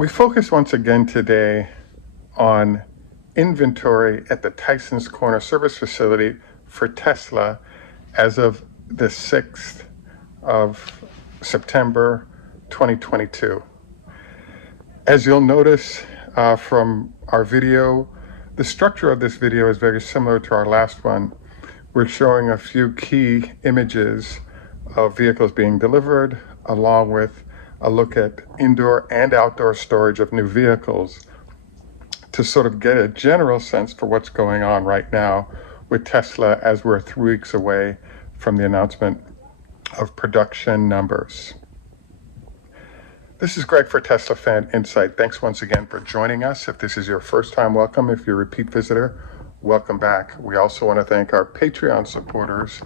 We focus once again today on inventory at the Tysons Corner service facility for Tesla as of the 6th of September 2022. As you'll notice from our video, the structure of this video is very similar to our last one. We're showing a few key images of vehicles being delivered, along with a look at indoor and outdoor storage of new vehicles to sort of get a general sense for what's going on right now with Tesla as we're 3 weeks away from the announcement of production numbers. This is Greg for Teslafaninsight. Thanks once again for joining us. If this is your first time, welcome. If you're a repeat visitor, welcome back. We also want to thank our Patreon supporters.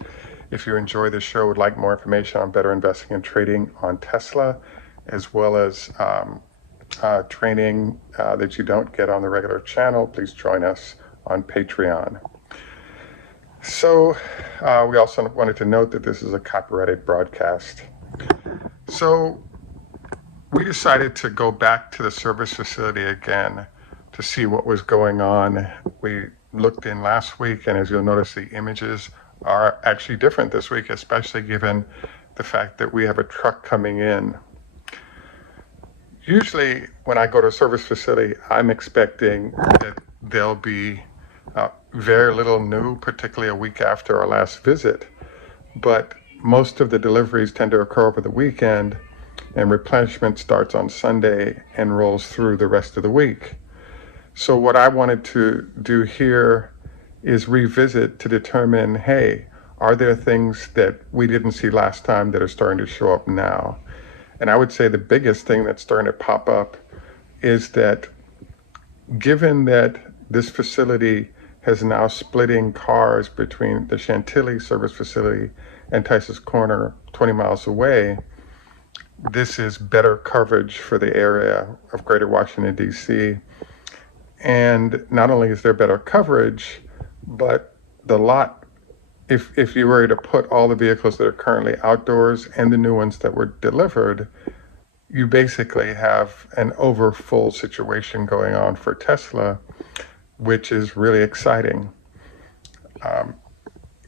If you enjoy this show, would like more information on better investing and trading on Tesla, as well as training that you don't get on the regular channel, please join us on Patreon. So we also wanted to note that this is a copyrighted broadcast. So we decided to go back to the service facility again to see what was going on. We looked in last week, and as you'll notice, the images are actually different this week, especially given the fact that we have a truck coming in. Usually when I go to a service facility, I'm expecting that there'll be very little new, particularly a week after our last visit. But most of the deliveries tend to occur over the weekend, and replenishment starts on Sunday and rolls through the rest of the week. So what I wanted to do here is revisit to determine, hey, are there things that we didn't see last time that are starting to show up now? And I would say the biggest thing that's starting to pop up is that given that this facility has now splitting cars between the Chantilly service facility and Tysons Corner 20 miles away, this is better coverage for the area of Greater Washington, D.C. And not only is there better coverage, but the lot, if you were to put all the vehicles that are currently outdoors and the new ones that were delivered, you basically have an overfull situation going on for Tesla, which is really exciting.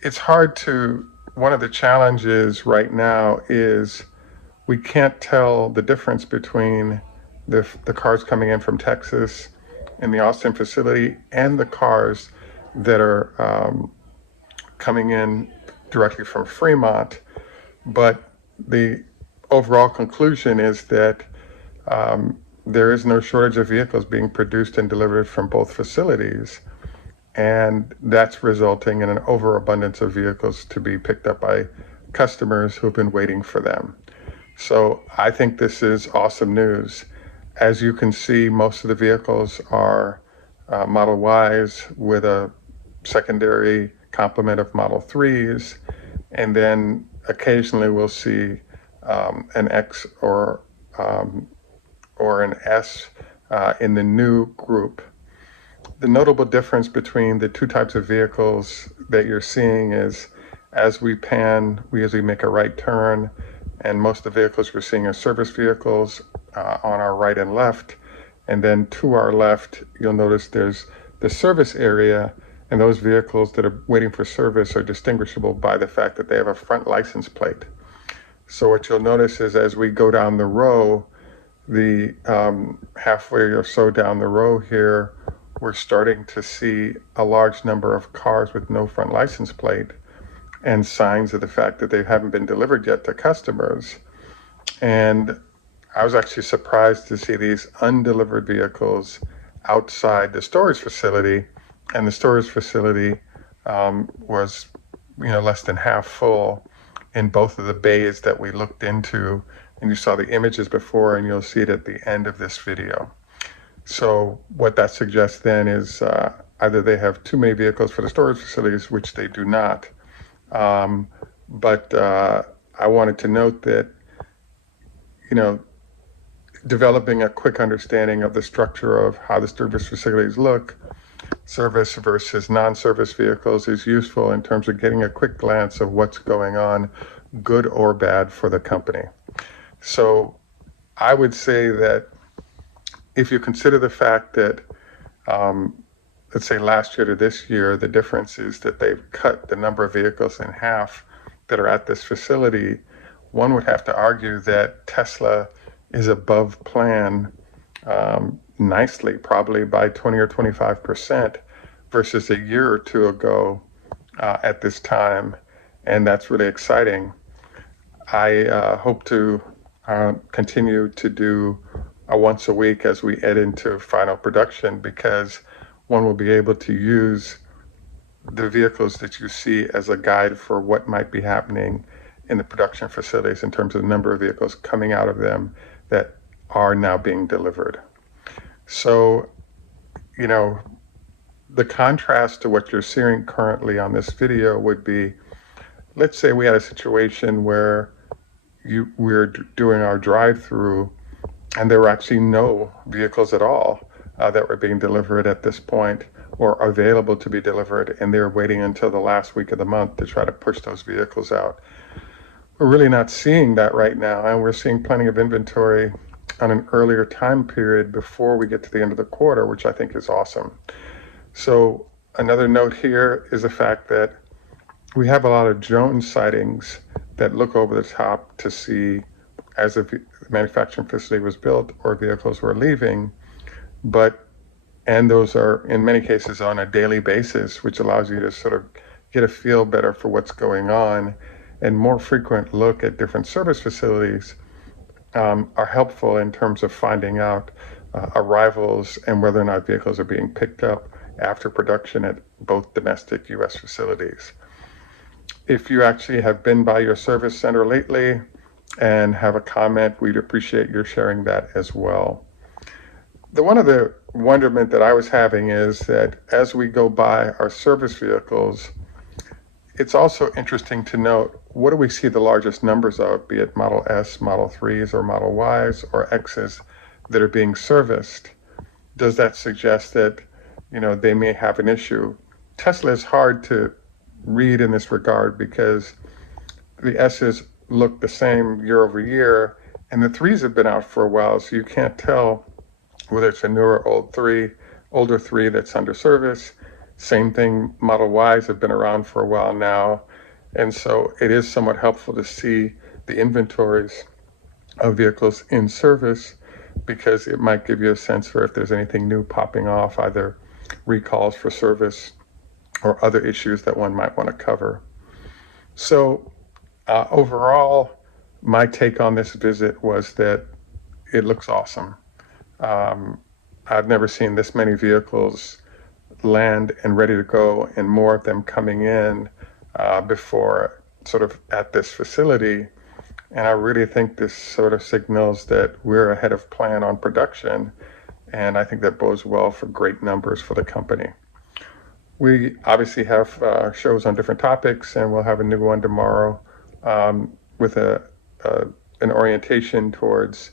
It's hard to, one of the challenges right now is we can't tell the difference between the cars coming in from Texas in the Austin facility and the cars that are coming in directly from Fremont. But the overall conclusion is that there is no shortage of vehicles being produced and delivered from both facilities. And that's resulting in an overabundance of vehicles to be picked up by customers who've been waiting for them. So I think this is awesome news. As you can see, most of the vehicles are Model Ys with a secondary complement of Model 3s, and then occasionally we'll see an X or an S in the new group. The notable difference between the two types of vehicles that you're seeing is as we pan, we usually make a right turn, and most of the vehicles we're seeing are service vehicles on our right and left. And then to our left, you'll notice there's the service area, and those vehicles that are waiting for service are distinguishable by the fact that they have a front license plate. So what you'll notice is as we go down the row, the halfway or so down the row here, we're starting to see a large number of cars with no front license plate and signs of the fact that they haven't been delivered yet to customers. And I was actually surprised to see these undelivered vehicles outside the storage facility, and the storage facility was, less than half full in both of the bays that we looked into, and you saw the images before, and you'll see it at the end of this video. So what that suggests then is either they have too many vehicles for the storage facilities, which they do not. But I wanted to note that, developing a quick understanding of the structure of how the service facilities look, service versus non-service vehicles, is useful in terms of getting a quick glance of what's going on, good or bad, for the company. So I would say that if you consider the fact that, let's say last year to this year, the difference is that they've cut the number of vehicles in half that are at this facility, one would have to argue that Tesla is above plan nicely, probably by 20 or 25% versus a year or two ago at this time. And that's really exciting. I hope to continue to do a once a week as we head into final production, because one will be able to use the vehicles that you see as a guide for what might be happening in the production facilities in terms of the number of vehicles coming out of them that are now being delivered. So, you know, the contrast to what you're seeing currently on this video would be, let's say we had a situation where we're doing our drive-through and there were actually no vehicles at all that were being delivered at this point or available to be delivered, and they're waiting until the last week of the month to try to push those vehicles out. We're really not seeing that right now, and we're seeing plenty of inventory on an earlier time period before we get to the end of the quarter, which I think is awesome. So another note here is the fact that we have a lot of drone sightings that look over the top to see as the manufacturing facility was built or vehicles were leaving, and those are in many cases on a daily basis, which allows you to sort of get a feel better for what's going on. And more frequent look at different service facilities are helpful in terms of finding out arrivals and whether or not vehicles are being picked up after production at both domestic U.S. facilities. If you actually have been by your service center lately and have a comment, we'd appreciate your sharing that as well. One of the wonderment that I was having is that as we go by our service vehicles, it's also interesting to note, what do we see the largest numbers of, be it Model S, Model 3s, or Model Ys, or Xs that are being serviced? Does that suggest that, they may have an issue? Tesla is hard to read in this regard because the S's look the same year over year, and the 3s have been out for a while, so you can't tell whether it's a newer older 3 that's under service. Same thing, Model Ys have been around for a while now, and so it is somewhat helpful to see the inventories of vehicles in service, because it might give you a sense for if there's anything new popping off, either recalls for service or other issues that one might want to cover. So overall, my take on this visit was that it looks awesome. I've never seen this many vehicles land and ready to go, and more of them coming in before sort of at this facility. And I really think this sort of signals that we're ahead of plan on production, and I think that bodes well for great numbers for the company. We obviously have shows on different topics, and we'll have a new one tomorrow with an orientation towards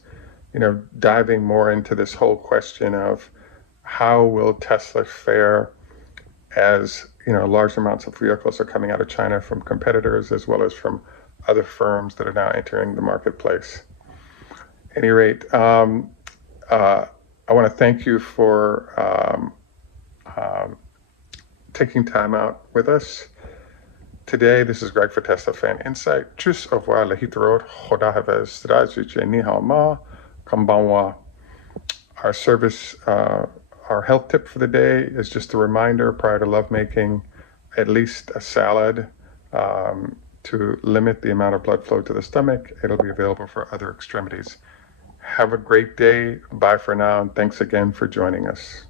diving more into this whole question of how will Tesla fare as large amounts of vehicles are coming out of China from competitors as well as from other firms that are now entering the marketplace. At any rate, I want to thank you for taking time out with us today. This is Greg for Teslafaninsight. Tschüss, au revoir, lehitrot, khoda hafiz, zdravstvuyte, ni hao ma, konbanwa. Our health tip for the day is just a reminder prior to lovemaking, at least a salad to limit the amount of blood flow to the stomach. It'll be available for other extremities. Have a great day. Bye for now, and thanks again for joining us.